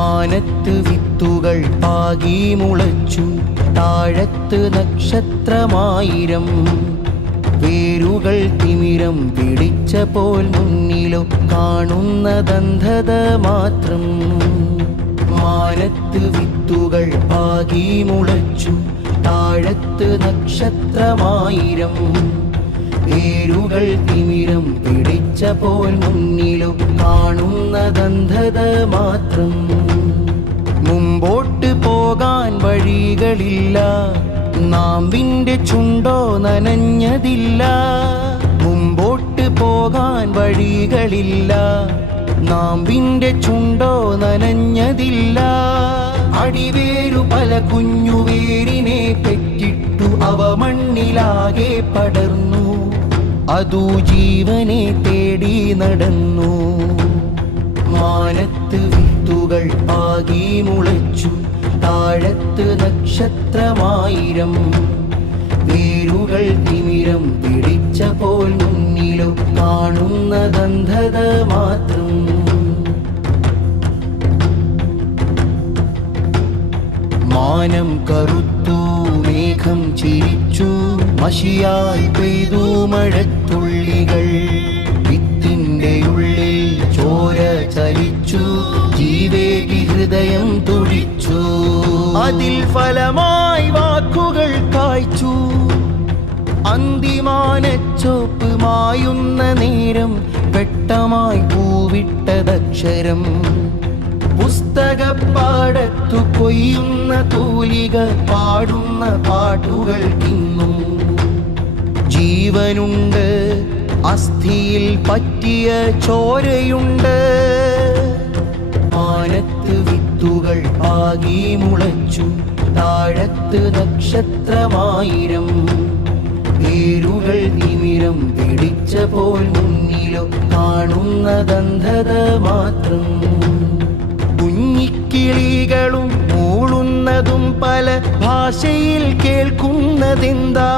മാനത്ത് വിത്തുകൾ പാകി മുളച്ചു. താഴത്ത് നക്ഷത്രമായിരം വേരുകൾ തിമിരം പിടിച്ച പോൽ മുന്നിലോ കാണുന്ന ദന്ധത മാത്രം. മാനത്ത് വിത്തുകൾ പാകി മുളച്ചു. താഴത്ത് നക്ഷത്രമായിരം വേരുകൾ തിമിരം പിടിച്ച പോൽ മുന്നിലോ കാണുന്ന ദന്ധത മാത്രം. പോകാൻ നാം നാമ്പിന്റെ ചുണ്ടോ നനഞ്ഞതില്ല. മുമ്പോട്ട് പോകാൻ വഴികളില്ല. നാം നാമ്പിന്റെ ചുണ്ടോ നനഞ്ഞതില്ല. അടിവേരു പല കുഞ്ഞുവേരിനെ പെറ്റിട്ടു. അവ മണ്ണിലാകെ പടർന്നു. അതു ജീവനെ തേടി നടന്നു. മാനത്ത് വിത്തുകൾ പാകി മുളച്ചു. താഴത്ത് നക്ഷത്രമായിരം വേരുകൾ തിമിരം പിടിച്ച പോൽ മുന്നിലോ കാണുന്ന ഗന്ധത മാത്രം. മാനം കറുത്തു മേഘം ചിരിച്ചു മഷിയായി പെയ്തു മഴത്തുള്ളികൾ. വിത്തിന്റെ ഉള്ളിൽ ചോര ചലിച്ചു ജീവേകി ഹൃദയം തുടിച്ചു. അതിൽ ഫലമായി വാക്കുകൾ കായ്ച്ചു. അന്തിമാനച്ചോപ്പ് മായുന്ന നേരം വെട്ടമായി പൂവിട്ടതക്ഷരം. പുസ്തകപ്പാടത്തു കൊയ്യുന്ന തൂലിക പാടുന്ന പാട്ടുകൾ ഇന്നും ജീവനുണ്ട് അസ്ഥിയിൽ പറ്റിയ ചോരയുണ്ട്. മാനത്ത് വിത്തുകൾ ആകി മുളച്ചു. താഴത്ത് നക്ഷത്രമായിരം. വേരുകൾ നിമിരം പിടിച്ച പോൽ മുന്നിലോ കാണുന്ന ദന്ധത മാത്രം. കുഞ്ഞിക്കിളികളും മൂളുന്നതും പല ഭാഷയിൽ കേൾക്കുന്നതെന്താ?